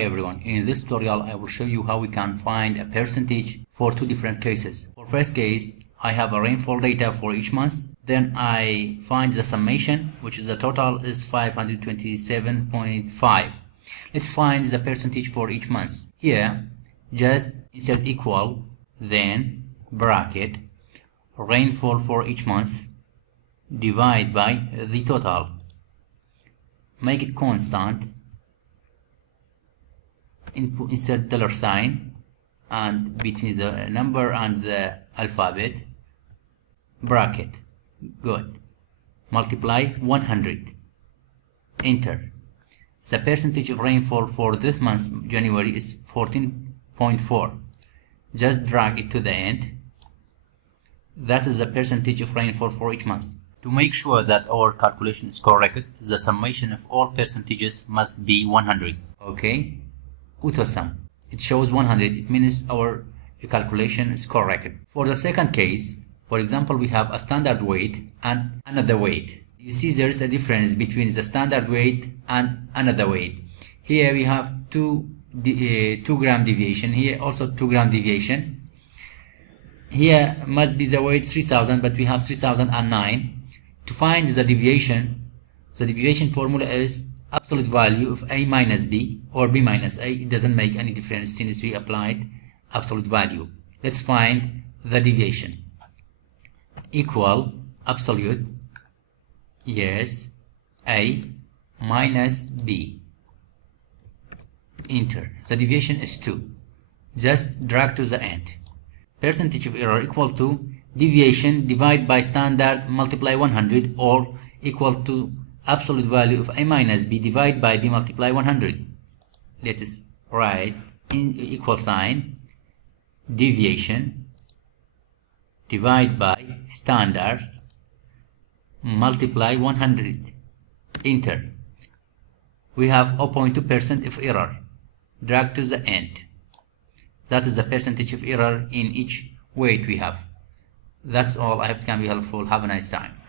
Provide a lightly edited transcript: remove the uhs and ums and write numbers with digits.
Hi everyone, in this tutorial I will show you how we can find a percentage for two different cases. For first case, I have a rainfall data for each month. Then I find the summation, which is the total is 527.5. Let's find the percentage for each month. Here, just insert equal, then bracket, rainfall for each month, divide by the total. Make it constant. Insert dollar sign and between the number and the alphabet, bracket. Good. Multiply 100. Enter. The percentage of rainfall for this month, January, is 14.4. Just drag it to the end. That is the percentage of rainfall for each month. To make sure that our calculation is correct, the summation of all percentages must be 100. Okay? Auto sum. It shows 100. It means our calculation is correct. For the second case, for example, we have a standard weight and another weight. You see there is a difference between the standard weight and another weight. Here we have 2 gram deviation. Here also 2 gram deviation. Here must be the weight 3000, but we have 3009. To find the deviation formula is absolute value of a minus b or b minus a. It doesn't make any difference since we applied absolute value. Let's find the deviation. Equal absolute, yes, a minus b. Enter. The deviation is 2. Just drag to the end. Percentage of error equal to deviation divided by standard multiply 100, or equal to absolute value of a minus b divided by b multiply 100. Let us write in equal sign deviation divided by standard multiply 100. Enter. We have 0.2% of error. Drag to the end. That is the percentage of error in each weight we have. That's all. I hope it can be helpful. Have a nice time.